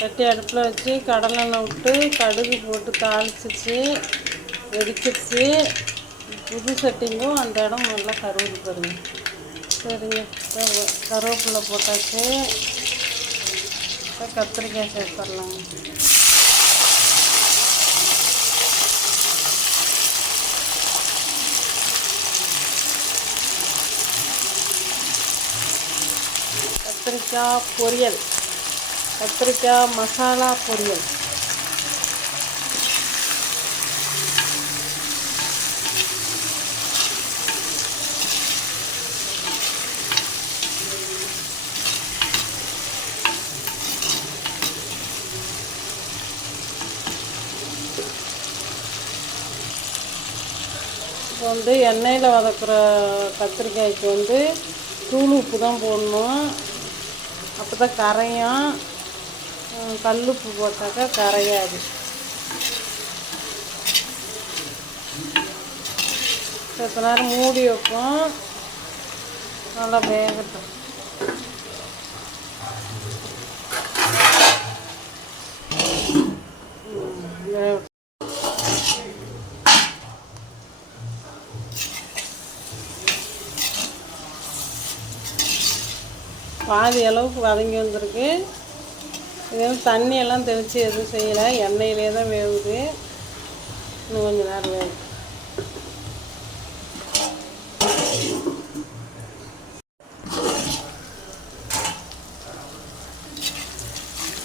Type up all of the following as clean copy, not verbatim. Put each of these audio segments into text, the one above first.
சட்டி அடுப்பில் வச்சு கடலெண்ணெய் விட்டு கடுகு போட்டு தாளிச்சிச்சு வெடிச்சிருச்சு. புது சட்டிங்கும் அந்த இடம் நல்லா கருவுது பாருங்க. சரிங்க, கருவேப்பிலை போட்டாச்சு. கத்திரிக்காய் சேர்த்துடலாங்க. கத்திரிக்காய் பொரியல், கத்திரிக்காய் மசாலா பொரியல். இப்போ வந்து எண்ணெயில் வதக்குற கத்திரிக்காய்க்கு தூள் உப்பு தான் போடணும். அப்போ தான் கரையும். கல்லுப்பு போட்டாக்கா கரையாது. கொஞ்ச நேரம் மூடி வைப்போம், நல்லா வேகட்டும். பாதி அளவுக்கு வதங்கி வந்திருக்கு. இது வந்து தண்ணியெல்லாம் தெளித்து எதுவும் செய்யலை, எண்ணெயிலே தான் வேகுது. இன்னும் கொஞ்சம் நேரம் வேகும்.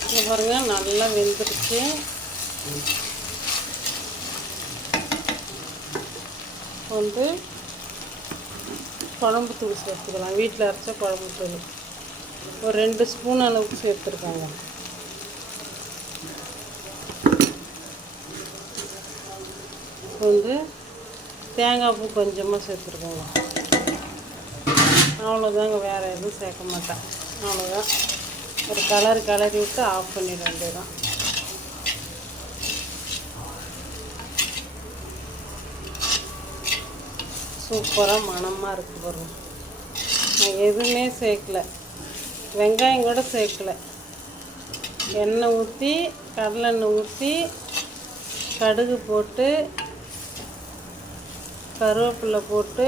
இங்கே பாருங்கள், நல்லா வெந்துருச்சு. வந்து குழம்பு தூள் சேர்த்துக்கலாம். வீட்டில் அரைச்ச குழம்பு தூள் ஒரு 2 ஸ்பூன் அளவுக்கு சேர்த்துருக்காங்க. வந்து தேங்காய் பூ கொஞ்சமாக சேர்த்துருக்காங்க. அவ்வளோதாங்க, வேறு எதுவும் சேர்க்க மாட்டேன். அவ்வளோதான். ஒரு கலரி விட்டு ஆஃப் பண்ணிட வேண்டியதான். சூப்பராக மணமாக இருக்குது பாருங்க. நான் எதுவுமே சேர்க்கலை, வெங்காயம் கூட சேர்க்கலை. எண்ணெய் ஊற்றி கடலெண்ணெய் ஊற்றி கடுகு போட்டு கருவேப்பிலை போட்டு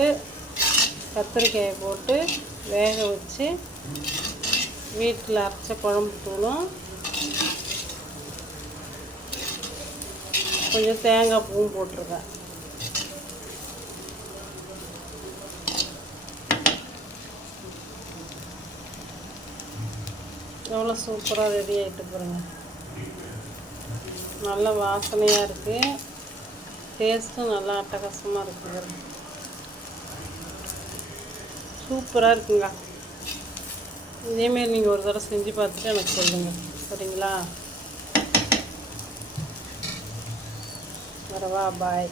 கத்திரிக்காயை போட்டு வேக வச்சு வீட்டில் அரைச்ச குழம்பு தூளும் கொஞ்சம் தேங்காய் பூவும் போட்டிருக்கேன். எவ்வளோ சூப்பராக ரெடி ஆகிட்டு பாருங்க. நல்ல வாசனையாக இருக்குது, டேஸ்ட்டும் நல்லா அட்டகாசமாக இருக்குது. சூப்பராக இருக்குங்க. இதேமாரி நீங்கள் ஒரு தடவை செஞ்சு பார்த்துட்டு எனக்கு சொல்லுங்கள், சரிங்களா? வரவா, பாய்.